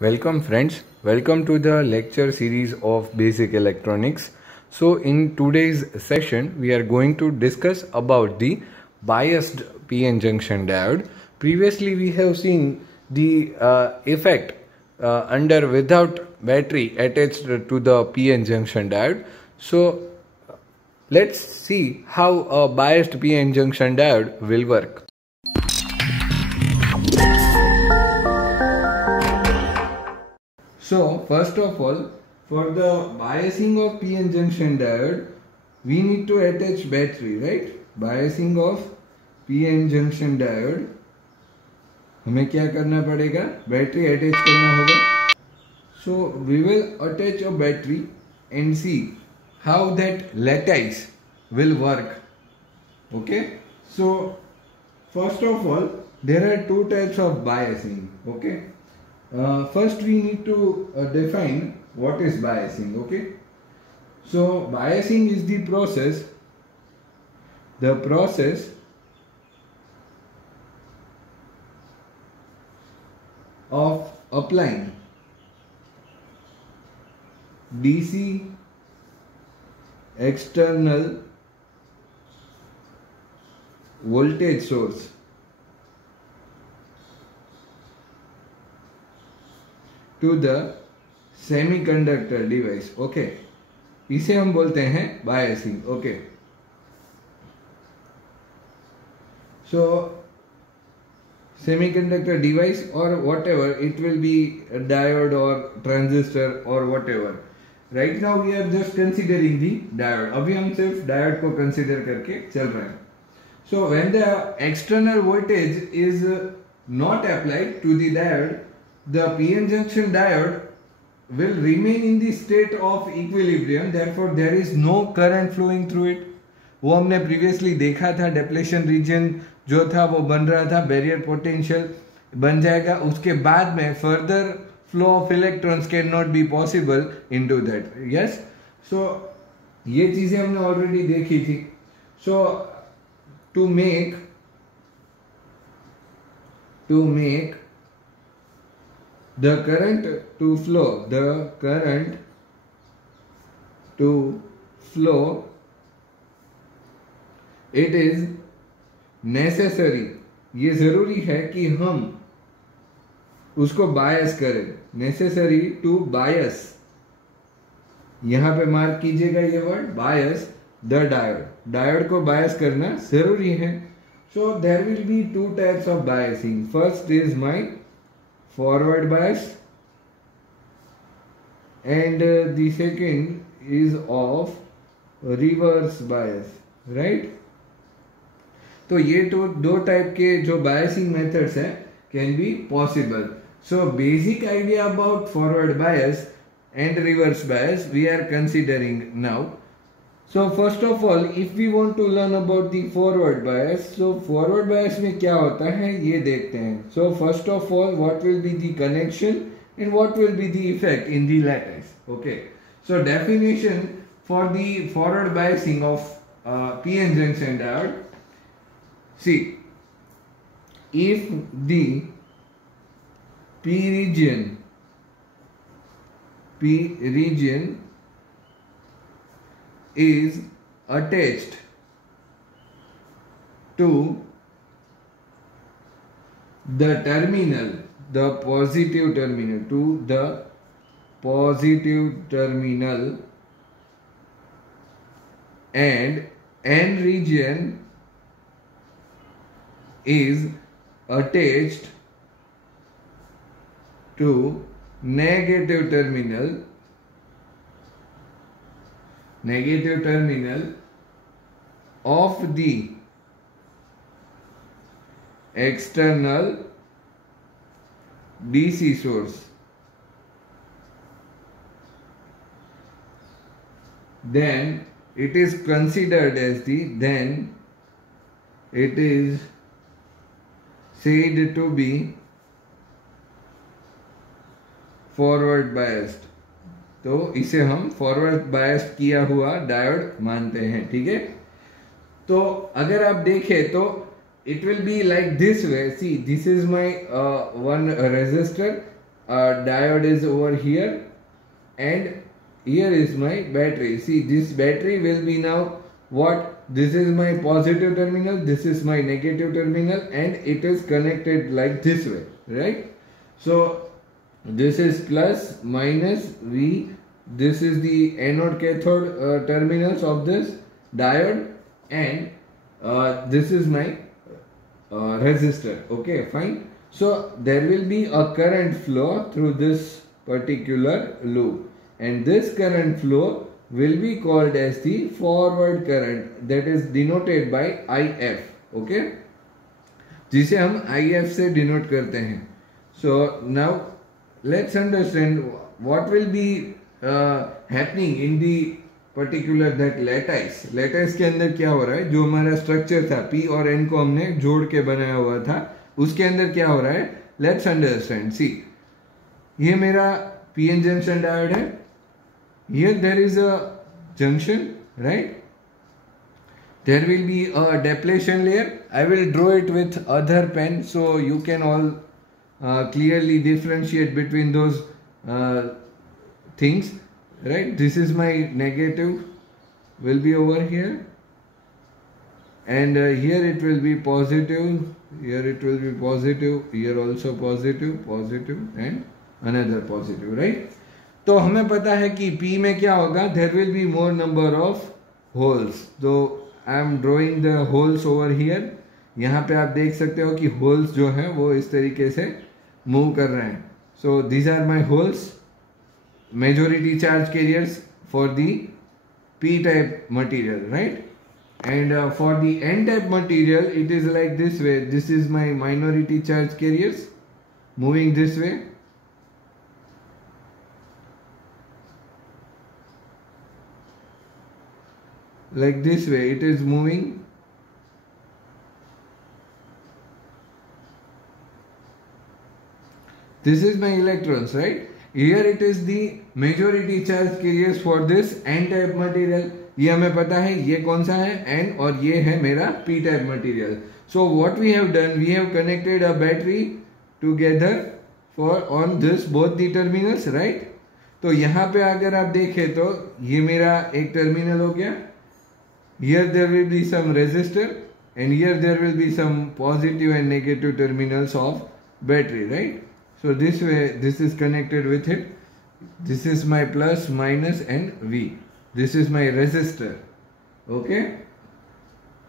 Welcome friends, welcome to the lecture series of Basic Electronics. So in today's session we are going to discuss about the biased PN junction diode. Previously we have seen the effect under without battery attached to the PN junction diode. So let's see how a biased PN junction diode will work. So first of all, for the biasing of PN junction diode, we need to attach battery, right? Biasing of PN junction diode, हमें क्या करना पड़ेगा? Battery attach करना होगा. So we will attach a battery and see how that lattice will work. Okay? So first of all, there are two types of biasing. Okay? First we need to define what is biasing. Okay, so biasing is the process of applying DC external voltage source to the semiconductor device. Okay, इसे हम बोलते हैं biasing. Okay, so semiconductor device or whatever, it will be a diode or transistor or whatever. Right now we are just considering the diode. अभी हम सिर्फ diode को consider करके चल रहे हैं. So when the external voltage is not applied to the diode, the PN junction diode will remain in the state of equilibrium. Therefore there is no current flowing through it. वो हमने previously देखा था, depletion region जो था वो बन रहा था, barrier potential बन जाएगा. उसके बाद में further flow of electrons cannot be possible into that. Yes, so ये चीजें हमने already देखी थी. So to make the current to flow, it is necessary, ये जरूरी है कि हम उसको बायस करें. necessary to bias, यहां पे मार्क कीजिएगा ये वर्ड बायस द डायोड को बायस करना जरूरी है. So there will be two types of biasing. First is my forward bias and the second is of reverse bias, right? तो ये तो दो टाइप के जो biasing methods हैं can be possible. So basic idea about forward bias and reverse bias we are considering now. So first of all, if we want to learn about the forward bias, so forward bias में क्या होता है ये देखते हैं. So first of all, what will be the connection and what will be the effect in the lattice. Okay, so definition for the forward biasing of PN junction diode. See, if the P region is attached to the terminal, the positive terminal, and N region is attached to negative terminal of the external DC source, then it is considered as then it is said to be forward biased. तो इसे हम forward biased किया हुआ diode मानते हैं. ठीक है, तो अगर आप देखें तो it will be like this way. See, this is my one resistor diode is over here, and here is my battery. See, this battery will be now what? This is my positive terminal, this is my negative terminal, and it is connected like this way, right? So this is plus minus V. This is the anode cathode terminals of this diode, and this is my resistor. Okay, fine. So there will be a current flow through this particular loop, and this current flow will be called as the forward current, that is denoted by IF. Okay, जिसे हम IF से denote करते हैं. So now let's understand what will be happening in the particular that lattice. Lattice के अंदर क्या हो रहा है? जो हमारा स्ट्रक्चर था P और N को हमने जोड़ के बनाया हुआ था, उसके अंदर क्या हो रहा है? Let's understand. See, ये मेरा PN junction diode है. Here there is a junction, right? There will be a depletion layer. I will draw it with other pen so you can all clearly differentiate between those things, right? This is my negative, will be over here, and here it will be positive, here it will be positive, here also positive, positive, and another positive, right? तो हमें पता है कि P में क्या होगा? There will be more number of holes. तो I am drawing the holes over here. यहाँ पे आप देख सकते हो कि holes जो हैं वो इस तरीके से move कर रहे हैं. So these are my holes, majority charge carriers for the P type material, right? And for the N type material, it is like this way. This is my minority charge carriers moving this way. Like this way it is moving. This is my electrons, right? Here it is the majority charge carriers for this N type material. ये हमें पता है ये कौन सा है? N, और ये है मेरा P type material. So what we have done, we have connected a battery together for on this both the terminals, right? तो यहाँ पे अगर आप देखें तो ये मेरा एक टर्मिनल हो गया. Here there will be some resistor, and here there will be some positive and negative terminals of battery, right? So this way this is connected with it. This is my plus, minus, and V. This is my resistor. Okay?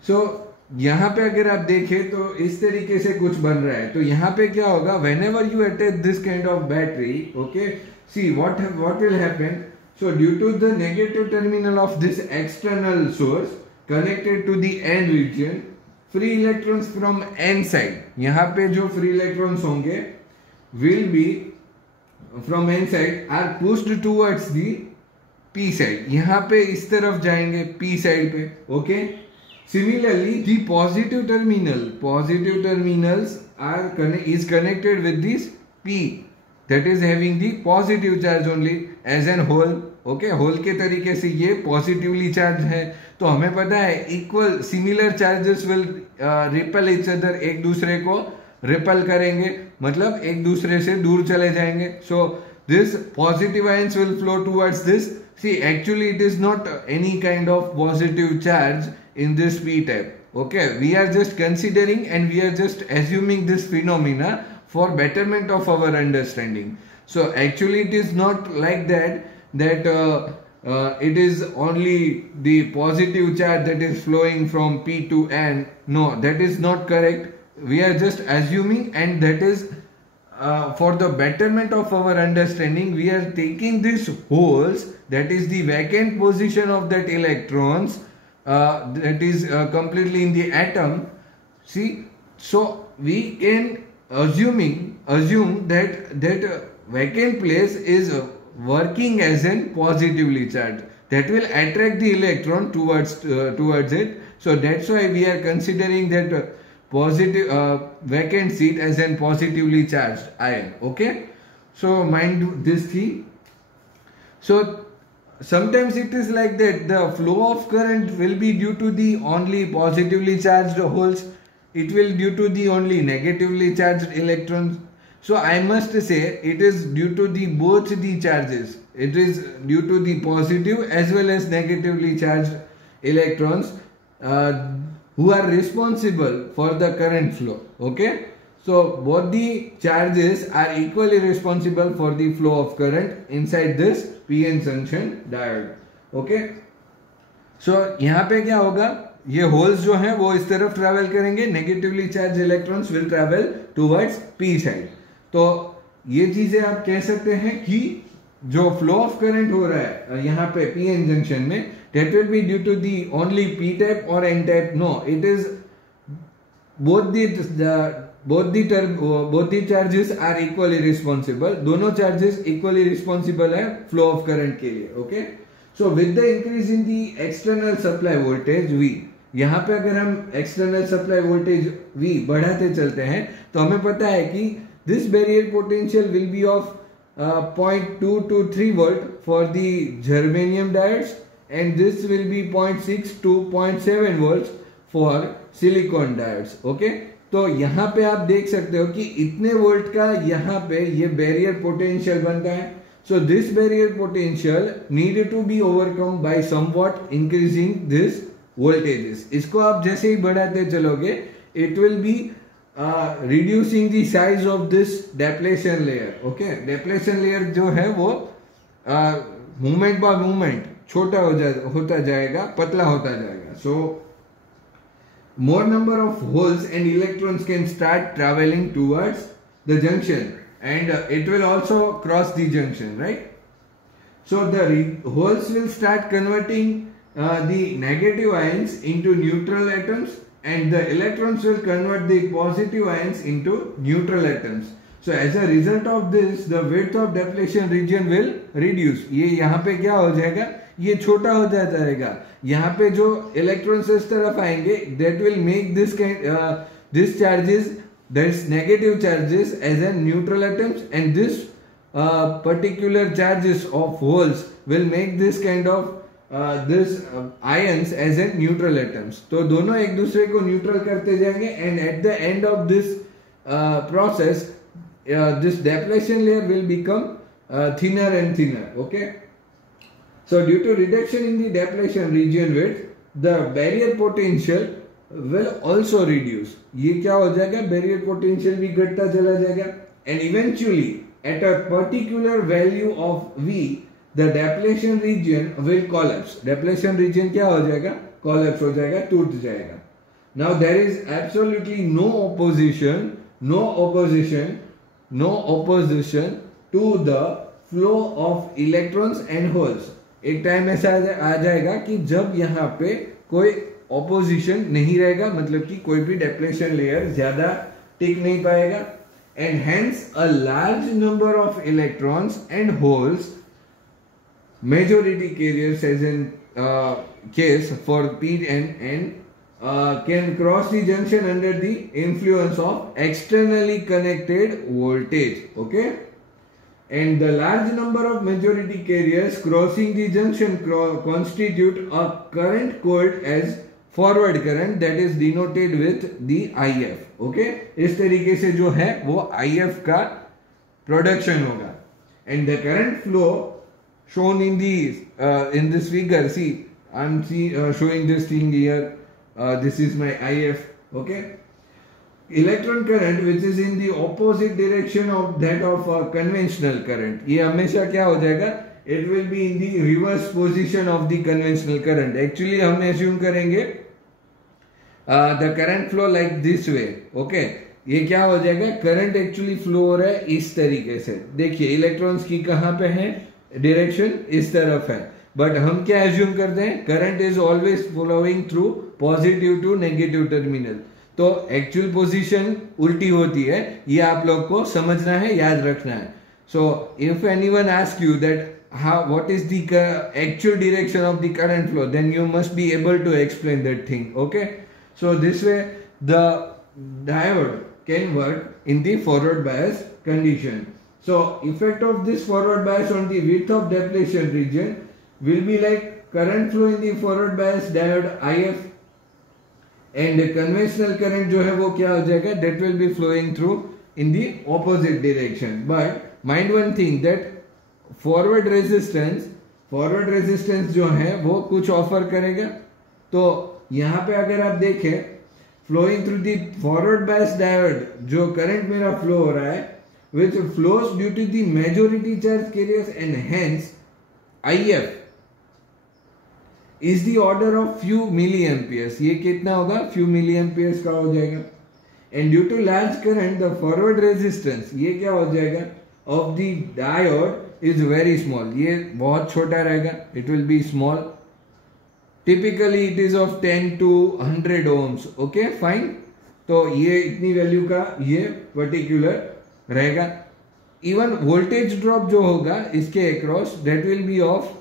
So यहाँ पे अगर आप देखें तो इस तरीके से कुछ बन रहा है. तो यहाँ पे क्या होगा? Whenever you attach this kind of battery, okay, see what will happen. So due to the negative terminal of this external source connected to the N region, free electrons from N side, यहाँ पे जो free electrons होंगे will be from N side are pushed towards the P side. यहाँ पे इस तरफ जाएंगे P side पे, okay? Similarly, the positive terminals is connected with this P, that is having the positive charge only as an whole. Okay, whole के तरीके से ये पॉजिटिवली चार्ज है. तो हमें पता है equal similar charges will repel each other, एक दूसरे को रिपेल करेंगे, मतलब एक दूसरे से दूर चले जाएंगे. So this positive ions will flow towards this. See actually it is not any kind of positive charge in this P type. Okay, we are just considering and we are just assuming this phenomena for betterment of our understanding. So actually it is not like that it is only the positive charge that is flowing from P to N. No, that is not correct. We are just assuming, and that is for the betterment of our understanding, we are taking these holes, that is the vacant position of that electrons, that is completely in the atom. See, so we can assume that vacant place is working as an positively charged, that will attract the electron towards it. So that's why we are considering that positive vacant seat as an positively charged ion. Okay, so mind this thing. So sometimes it is like that the flow of current will be due to the only positively charged holes, it will due to the only negatively charged electrons. So I must say it is due to the both the charges. It is due to the positive as well as negatively charged electrons who are responsible for the current flow. Okay. So both the charges are equally responsible for the flow of current inside this PN junction diode. Okay. So यहाँ पे क्या होगा, ये holes जो हैं वो इस तरफ ट्रैवल करेंगे, negatively charge electrons will travel towards P side. तो ये चीजें आप कह सकते हैं कि जो फ्लो ऑफ करंट हो रहा है यहाँ पे पीएन जंक्शन में, that will be due to the only p type or n type. No, it is both the charges are equally responsible. दोनों charges equally responsible है flow of current के लिए. Okay. So with the increase in the external supply voltage V, यहाँ पे अगर हम external supply voltage V बढ़ाते चलते हैं तो हमें पता है कि this barrier potential will be of 0.2 to 3 volt for the germanium diodes, and this will be 0.6 to 0.7 volts for silicon diodes. Okay. तो यहाँ पे आप देख सकते हो कि इतने वोल्ट का यहाँ पे ये बैरियर पोटेंशियल बनता है. So this barrier potential needed to be overcome by somewhat increasing this voltages. इसको आप जैसे ही बढ़ाते चलोगे, it will be reducing the size of this depletion layer. Okay, depletion layer जो है वो movement by movement छोटा होता जाएगा, पतला होता जाएगा. So more number of holes and electrons can start traveling towards the junction. And it will also cross the junction, right? So the holes will start converting the negative ions into neutral atoms, and the electrons will convert the positive ions into neutral atoms. So as a result of this, the width of depletion region will reduce. ये यहाँ पे क्या हो जाएगा, ये छोटा हो जाएगा. यहाँ पे जो electrons इस तरफ आएंगे, that will make this charges, there's negative charges as a neutral atoms, and this particular charges of holes will make this kind of this ions as a neutral atoms. तो दोनों एक दूसरे को neutral करते जाएंगे, and at the end of this process this depletion layer will become thinner and thinner. Okay. So due to reduction in the depletion region width, the barrier potential will also reduce. ये क्या हो जाएगा, barrier potential भी घटता चला जाएगा, and eventually at a particular value of V, the depletion region will collapse. Depletion region क्या हो जाएगा, collapse हो जाएगा, टूट जाएगा. Now there is absolutely no opposition to the flow of electrons and holes. एक टाइम ऐसा आ जाएगा कि जब यहाँ पे कोई ऑपोजिशन नहीं रहेगा, मतलब कि कोई भी डेप्लेशन लेयर ज्यादा टिक नहीं पाएगा, and hence a large number of electrons and holes, majority carriers as in case for P N can cross the junction under the influence of externally connected voltage. Okay. And the large number of majority carriers crossing the junction constitute a current called as forward current, that is denoted with the IF. Okay, इस तरीके से जो है वो IF का production होगा. And the current flow shown in this figure. See, I'm showing this thing here. This is my IF. Okay. Electron current which is in the opposite direction of that of a conventional current. ये हमेशा क्या हो जाएगा? It will be in the reverse position of the conventional current. Actually हम assume करेंगे the current flow like this way. Okay. ये क्या हो जाएगा? Current actually flow हो रहा है इस तरीके से. देखिए electrons की कहाँ पे है? Direction इस तरफ है. But हम क्या assume करते हैं? Current is always flowing through positive to negative terminal. तो एक्चुअल पोजीशन उल्टी होती है, ये आप लोग को समझना है, याद रखना है. So if anyone ask you that what is the actual direction of the current flow, then you must be able to explain that thing. Okay. So this way the diode can work in the forward bias condition. So effect of this forward bias on the width of depletion region will be like current flow in the forward bias diode IF, and conventional current जो है वो क्या हो जाएगा, that will be flowing through in the opposite direction. But mind one thing that forward resistance जो है वो कुछ ऑफर करेगा. तो यहाँ पे अगर आप देखें flowing through the forward bias diode जो करंट मेरा फ्लो हो रहा है which flows due to the majority charge carriers and hence IF is the order of few milliamperes. ये कितना होगा? few milliamperes का हो जाएगा. And due to large current the forward resistance ये क्या हो जाएगा? Of the diode is very small. ये बहुत छोटा रहेगा. It will be small. Typically it is of 10 to 100 ohms. Okay, fine. तो ये इतनी वैल्यू का ये पर्टिकुलर रहेगा. इवन वोल्टेज ड्रॉप जो होगा इसके across that will be of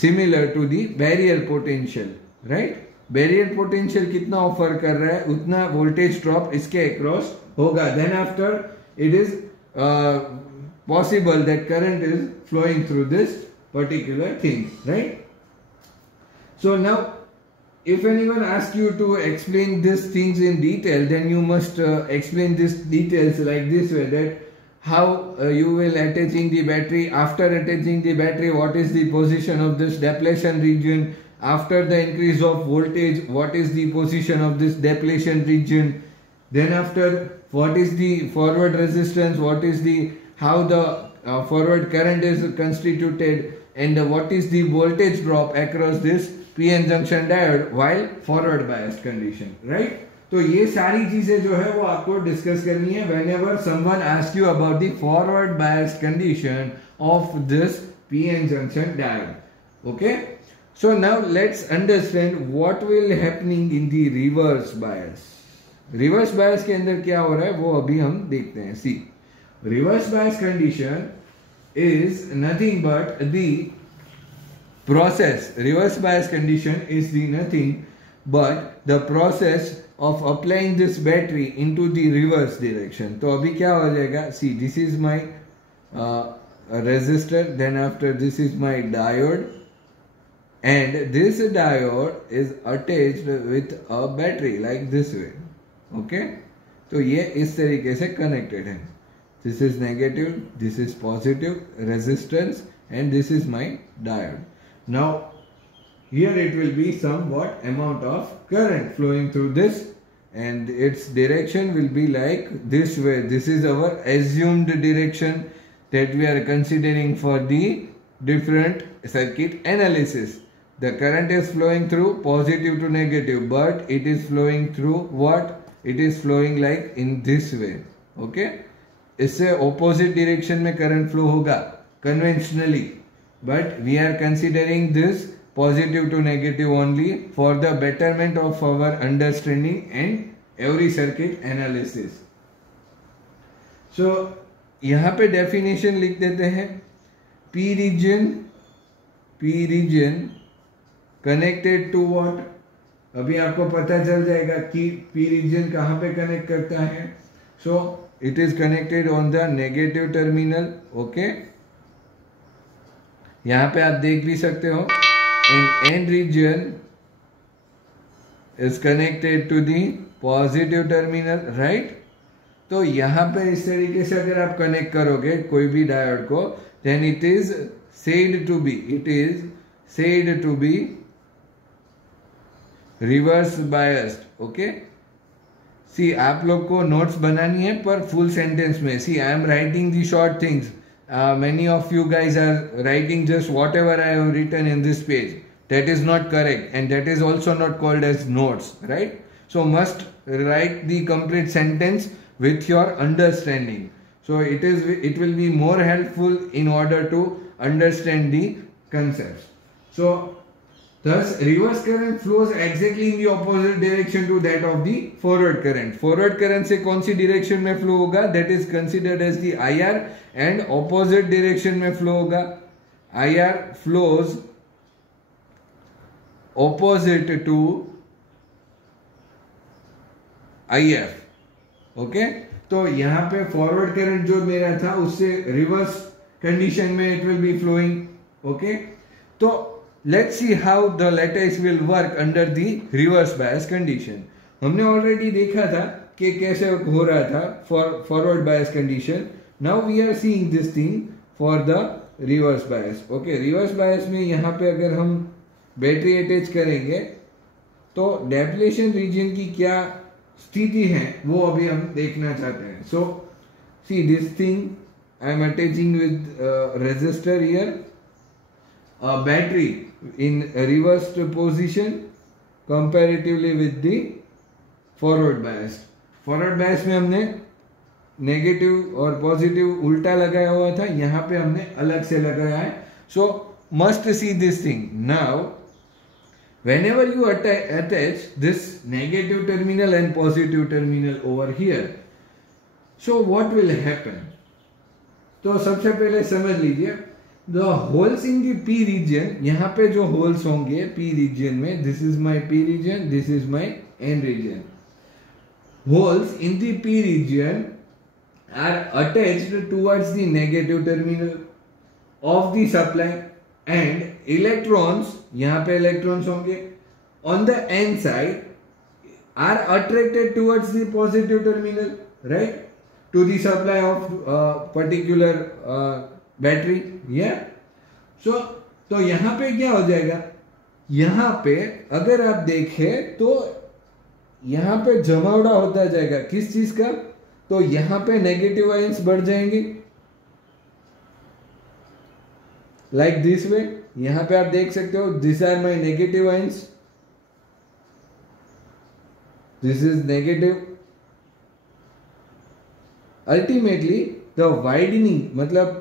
similar to the barrier potential. Right, barrier potential कितना ऑफर कर रहा है उतना वोल्टेज ड्रॉप इसके अक्रॉस होगा. Then after it is possible that current is flowing through this particular thing. Right. So now if anyone asks you to explain these things in detail, then you must explain these details like this way, that how you will attaching the battery. After attaching the battery, what is the position of this depletion region? After the increase of voltage, what is the position of this depletion region? Then after, what is the forward resistance? What is the how the forward current is constituted, and what is the voltage drop across this PN junction diode while forward biased condition. Right. तो ये सारी चीजें जो है वो आपको discuss करनी है whenever someone asks you about the forward biased condition of this PN junction diode. Okay. So now let's understand what will happening in the reverse bias. Reverse bias के अंदर क्या हो रहा है वो अभी हम देखते हैं. See, reverse bias condition is nothing but the process. Reverse bias condition is the nothing but the process of applying this battery into the reverse direction. तो अभी क्या हो जाएगा? See, this is my resistor, then after this is my diode, and this diode is attached with a battery like this way. Okay, तो ये इस तरीके से connected है. This is negative, this is positive resistance, and this is my diode. Now here it will be somewhat amount of current flowing through this, and its direction will be like this way. This is our assumed direction that we are considering for the different circuit analysis. The current is flowing through positive to negative, but it is flowing through what? It is flowing like in this way. Okay, इससे opposite direction में current flow होगा conventionally. But we are considering this positive to negative only for the betterment of our understanding and every circuit analysis. So यहाँ पे definition लिख देते हैं. P region connected to what? अभी आपको पता चल जाएगा कि P region कहाँ पे connect करता है. So it is connected on the negative terminal. Okay. यहाँ पे आप देख भी सकते हो N region is connected to the positive terminal. Right. तो यहाँ पे इस तरीके से अगर आप कनेक्ट करोगे कोई भी डायोड को, then it is said to be reverse biased. Okay. See, आप लोग को नोट्स बनानी है पर फुल सेंटेंस में. See, I am writing the short things. Many of you guys are writing just whatever I have written in this page. That is not correct, and that is also not called as notes, right? So must write the complete sentence with your understanding. So it will be more helpful in order to understand the concepts. So thus reverse current flows exactly in the opposite direction to that of the forward current. Forward current से कौन सी direction में flow होगा? That is considered as the IR, and opposite direction में flow होगा. IR flows opposite to IF. Okay? तो यहाँ पे forward current जो मेरा था उससे reverse condition में it will be flowing. Okay? तो let's see how the lattice will work under the reverse bias condition. हमने already देखा था कि कैसे हो रहा था for forward bias condition, now we are seeing this thing for the reverse bias. Okay, reverse bias में यहाँ पे अगर हम बैटरी अटैच करेंगे तो डेप्लेशन रीजन की क्या स्थिति है वो अभी हम देखना चाहते हैं। So see this thing I am attaching with resistor here, a battery in reversed position comparatively with the forward bias। Forward bias में हमने नेगेटिव और पॉजिटिव उल्टा लगाया हुआ था, यहाँ पे हमने अलग से लगाया है। सो must see this thing now, whenever you attach this negative terminal and positive terminal over here, so what will happen? तो सबसे पहले समझ लीजिए the holes in the P region, यहाँ पे जो होल्स होंगे पी रीजन में, this is my P region, this is my N region, holes in the P region are attached towards the negative terminal of the supply and electrons, यहाँ पे electrons होंगे on the N side are attracted towards the positive terminal, right, to the supply of particular battery. या so तो यहां पे क्या हो जाएगा, यहां पे अगर आप देखें तो यहां पे जमावड़ा होता जाएगा किस चीज का, तो यहां पे नेगेटिव आयंस बढ़ जाएंगे लाइक दिस वे। यहां पे आप देख सकते हो this are my negative ions, this is negative. Ultimately the widening मतलब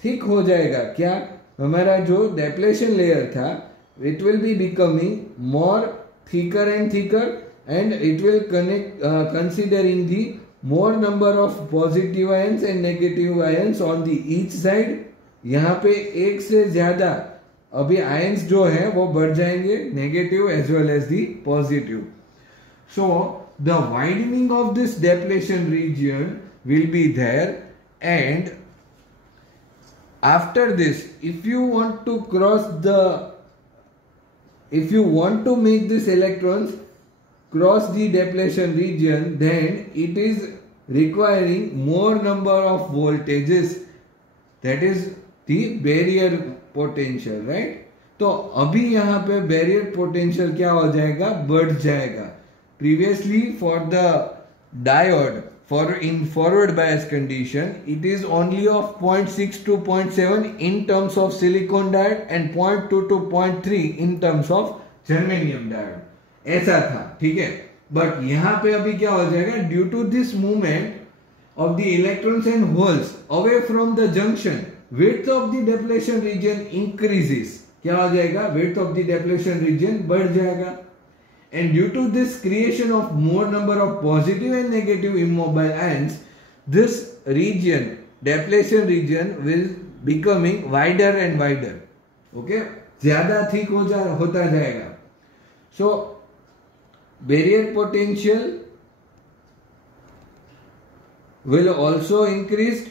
थिक हो जाएगा क्या, हमारा जो डेप्लेशन लेयर था it will be becoming more thicker and thicker and it will connect considering the more number of positive ions and negative ions on the each side. यहाँ पे एक से ज्यादा अभी आयंस जो है वो बढ़ जाएंगे, negative as well as the positive. So the widening of this depletion region will be there, and after this if you want to make these electrons cross the depletion region, then it is requiring more number of voltages, that is the barrier potential, right। तो अभी यहाँ पे barrier potential क्या हो जाएगा, बढ़ जाएगा। Previously for the diode in forward bias condition it is only of 0.6 to 0.7 in terms of silicon diode and 0.2 to 0.3 in terms of germanium diode, ऐसा था, ठीक है। बट यहाँ पे अभी क्या हो जाएगा, due to this movement of the electrons and holes away from the junction, width of the depletion region increases। क्या हो जाएगा, width of the depletion region बढ़ जाएगा। And due to this creation of more number of positive and negative immobile ions, this region, depletion region, will becoming wider and wider. Okay, ज़्यादा thick होता जाएगा। So barrier potential will also increase.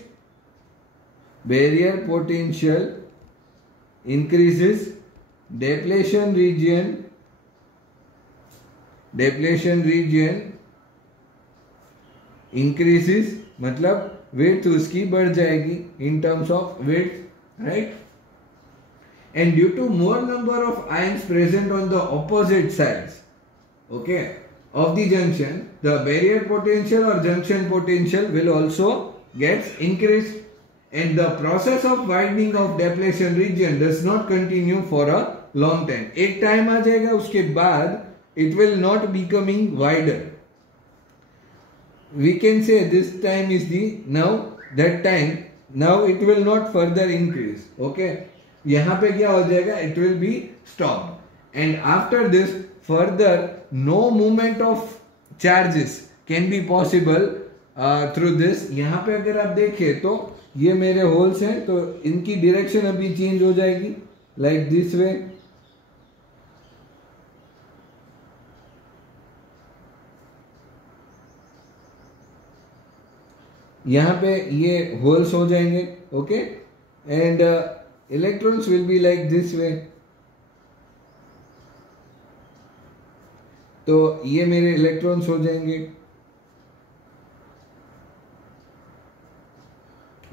Barrier potential increases, depletion region increases, मतलब width उसकी बढ़ जाएगी in terms of width, right? And due to more number of ions present on the opposite sides, okay, of the junction, the barrier potential or junction potential will also gets increased, and the process of widening of depletion region does not continue for a long time। एक time आ जाएगा उसके बाद it will not becoming wider। We can say this time is the now that time, now it will not further increase, okay। यहाँ पे क्या हो जाएगा, it will be stopped, and after this further no movement of charges can be possible through this। यहाँ पे अगर आप देखें तो ये मेरे होल्स हैं, तो इनकी डायरेक्शन अभी चेंज हो जाएगी लाइक दिस वे। यहाँ पे ये होल्स हो जाएंगे, okay, and electrons will be like this way. तो ये मेरे इलेक्ट्रॉन्स हो जाएंगे,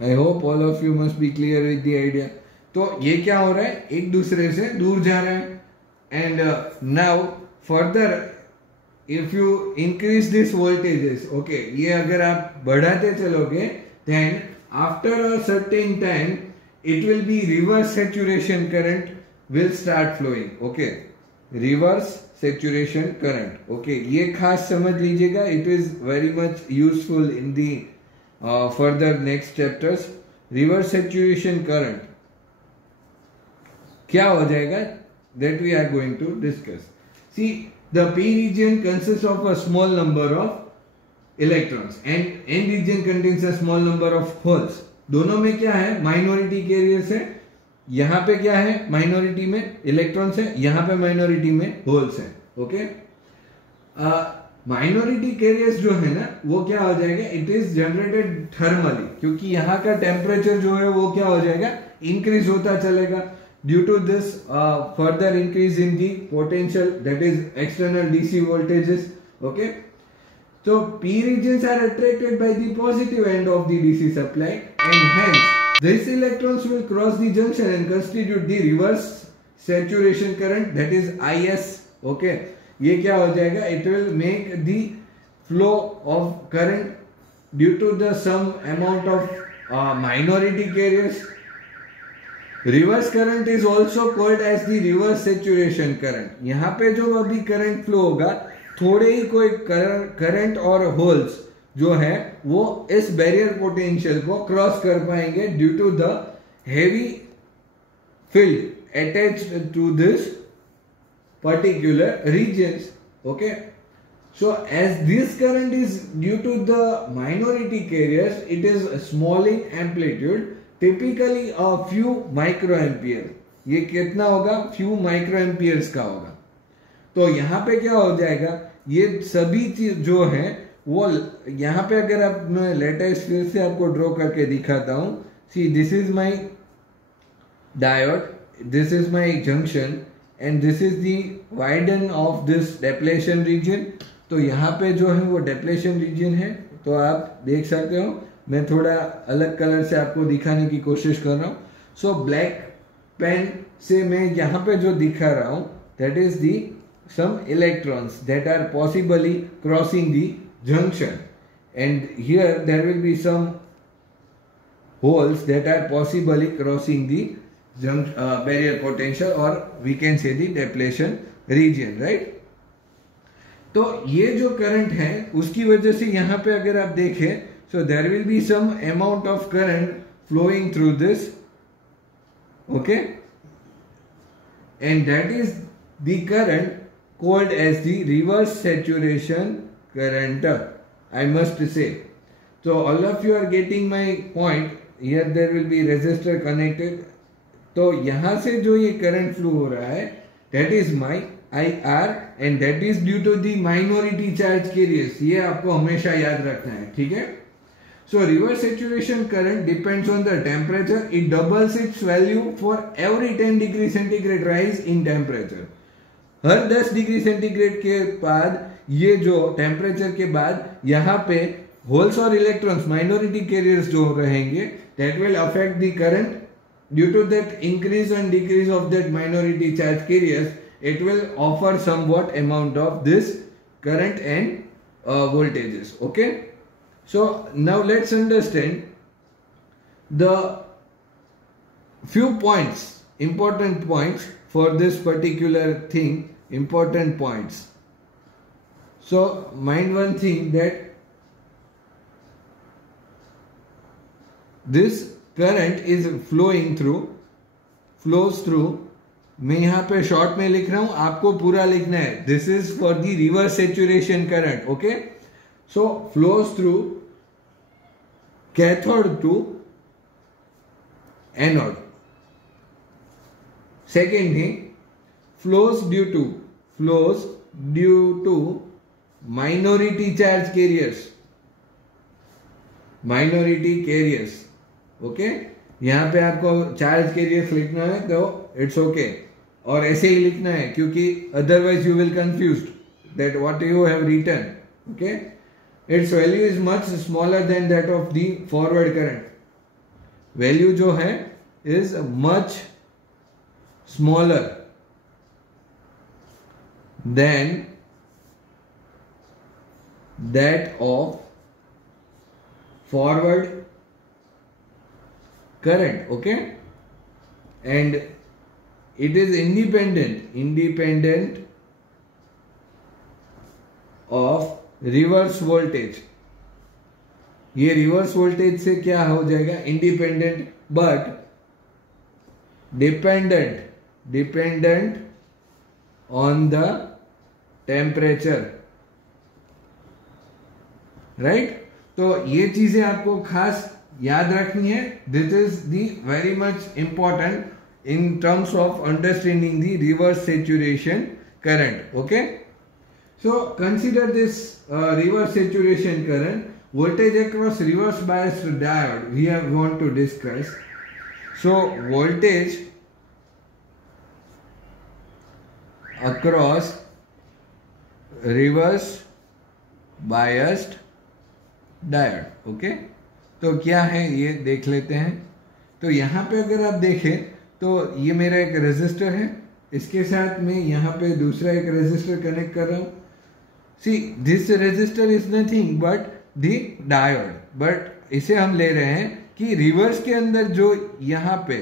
I hope all of you must B clear with the idea. तो ये क्या हो रहा है, एक दूसरे से दूर जा रहा है। And now further if you increase this voltages, okay, ये अगर आप बढ़ाते चलोगे then after a certain time it will be reverse saturation current will start flowing, okay, reverse saturation current, okay, ये खास समझ लीजिएगा, it is very much useful in the further next chapters। reverse saturation current क्या हो जाएगा, that we are going to discuss। see, the p region consists of a small number of electrons and n region contains a small number of holes। दोनों में क्या है, minority carriers है। यहाँ पे क्या है, माइनॉरिटी में इलेक्ट्रॉन्स है, यहाँ पे माइनॉरिटी में होल्स है, ओके। माइनॉरिटी कैरियर्स जो है ना, वो क्या हो जाएगा, इट इज जनरेटेड थर्मली, क्योंकि यहाँ का टेम्परेचर जो है वो क्या हो जाएगा, इंक्रीज होता चलेगा due to this further increase in the potential, that is external DC voltages, okay. So P regions are attracted by the positive end of the DC supply and hence these electrons will cross the junction and constitute the reverse saturation current, that is IS, okay। ये क्या हो जाएगा, it will make the flow of current due to the some amount of minority carriers। reverse current is also called as the reverse saturation current। यहाँ पे जो अभी current flow होगा, थोड़े ही कोई करंट और होल्स जो है वो इस बैरियर पोटेंशियल को क्रॉस कर पाएंगे due to the heavy field attached to this particular regions, okay. So as this current is due to the minority carriers, it is small in amplitude, typically a few micro ampere. ये कितना होगा, few micro amperes का होगा। तो यहाँ पे क्या हो जाएगा, ये सभी चीज जो है वो यहाँ पे अगर आप, मैं लेटेस्ट फिर से आपको ड्रॉ करके दिखाता हूँ। See, this is my diode, this is my junction and this is the widen of this depletion region. तो यहाँ पे जो है वो डेप्लेशन रीजन है, तो आप देख सकते हो। मैं थोड़ा अलग कलर से आपको दिखाने की कोशिश कर रहा हूँ। सो ब्लैक पेन से मैं यहाँ पे जो दिखा रहा हूँ, that is the some electrons that are possibly crossing the junction, and here there will be some holes that are possibly crossing the barrier potential, or we can say the depletion region, right। तो ये जो current है उसकी वजह से यहाँ पे अगर आप देखें, so there will be some amount of current flowing through this, okay, and that is the current called as the reverse saturation current, I must say। So all of you are getting my point। Here there will be resistor connected। तो यहाँ से जो ये current flow हो रहा है, that is my IR and that is due to the minority charge carriers। ये आपको हमेशा याद रखना है, ठीक है। So reverse saturation current depends on the temperature। It doubles its value for every 10 degree centigrade rise in temperature। Her 10 degree centigrade के बाद, ये जो टेम्परेचर के बाद यहाँ पे होल्स और इलेक्ट्रॉन्स, माइनॉरिटी कैरियर्स जो रहेंगे, that will affect the current due to that increase and decrease of that minority charge carriers. It will offer somewhat amount of this current and voltages, okay। So now let's understand the few points, important points for this particular thing, important points। So mind one thing, that this current is flows through, मैं यहाँ पे short में लिख रहा हूं, आपको पूरा लिखना है। This is for the reverse saturation current, okay. So flows through cathode to anode. Second thing, flows due to minority charge carriers, okay. यहाँ पे आपको चार्ज कैरियर्स लिखना है तो इट्स ओके, और ऐसे ही लिखना है, क्योंकि otherwise you will confused that what you have written, okay. Its value is much smaller than that of the forward current, value जो है is much smaller than that of forward current. Okay, and it is independent of reverse voltage. ये reverse voltage से क्या हो जाएगा, independent, but dependent on the temperature. Right, तो ये चीजें आपको खास याद रखनी है. This is the very much important in terms of understanding the reverse saturation current. Okay, so consider this reverse saturation current, voltage across reverse biased diode we want to discuss. So voltage across reverse biased diode. Okay, तो क्या है ये देख लेते हैं. तो यहाँ पे अगर आप देखें तो ये मेरा एक रेजिस्टर है, इसके साथ मैं यहाँ पे दूसरा एक रेजिस्टर कनेक्ट कर रहा हूँ. See this resistor is nothing but the diode, but इसे हम ले रहे हैं कि रिवर्स के अंदर जो यहाँ पे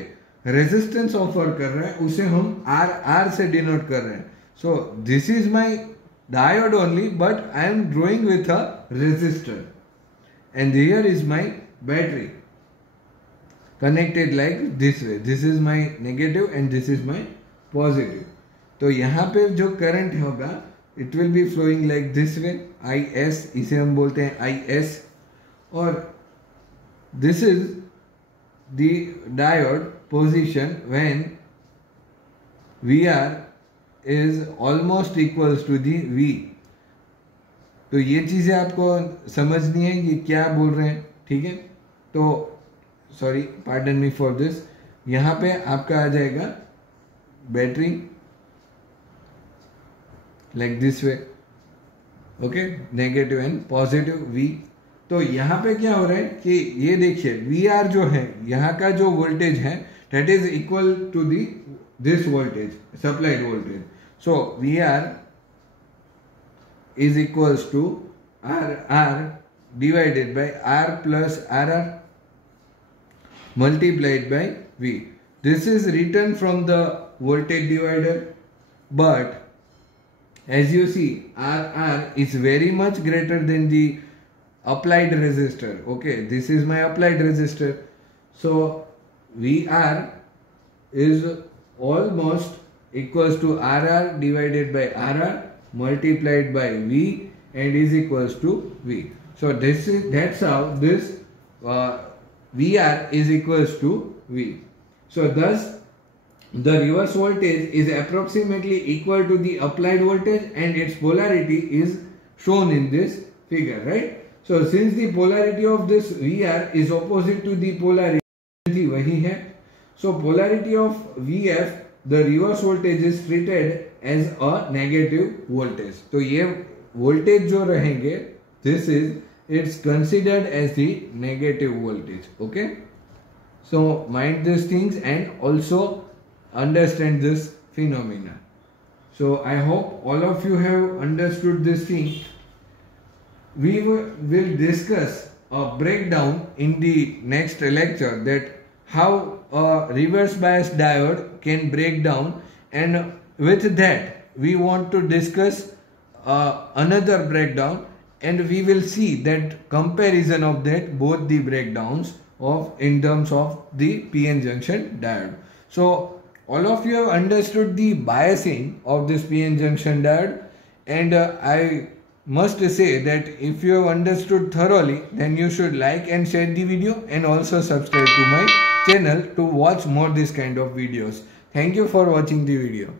रेजिस्टेंस ऑफर कर रहा है उसे हम आर से डिनोट कर रहे हैं. So this is my diode only but I am drawing with a resistor and here is my battery connected like this way. This is my negative and this is my positive. तो यहाँ पे जो current होगा it will be flowing like this way. IS इसे हम बोलते हैं IS, और this is the diode position when VR is almost equals to the V. तो ये चीजें आपको समझनी है कि क्या बोल रहे हैं. ठीक है, तो sorry, pardon me for this. यहां पे आपका आ जाएगा battery like this way. Okay, negative and positive V. तो यहां पे क्या हो रहा है कि ये देखिए VR जो है, यहां का जो वोल्टेज है that is equal to this voltage, supplied voltage. So VR is equals to R divided by R plus RR multiplied by V. This is written from the voltage divider, but as you see RR is very much greater than the applied resistor. Okay, this is my applied resistor. So VR is almost equals to RR divided by RR multiplied by V and is equals to V. So that's how this VR is equals to V. So thus the reverse voltage is approximately equal to the applied voltage and its polarity is shown in this figure, right? So since the polarity of this VR is opposite to the polarity वही है, so polarity of VF, the reverse voltage is treated as a negative voltage. तो ये voltage जो रहेंगे, this is it's considered as the negative voltage. Okay, so mind these things and also understand this phenomena. So I hope all of you have understood this thing. We will discuss a breakdown in the next lecture that how a reverse bias diode can break down, and with that we want to discuss another breakdown, and we will see that comparison of that both the breakdowns of in terms of the PN junction diode. So all of you have understood the biasing of this PN junction diode, and I must say that if you have understood thoroughly, then you should like and share the video and also subscribe to my channel to watch more this kind of videos. Thank you for watching the video.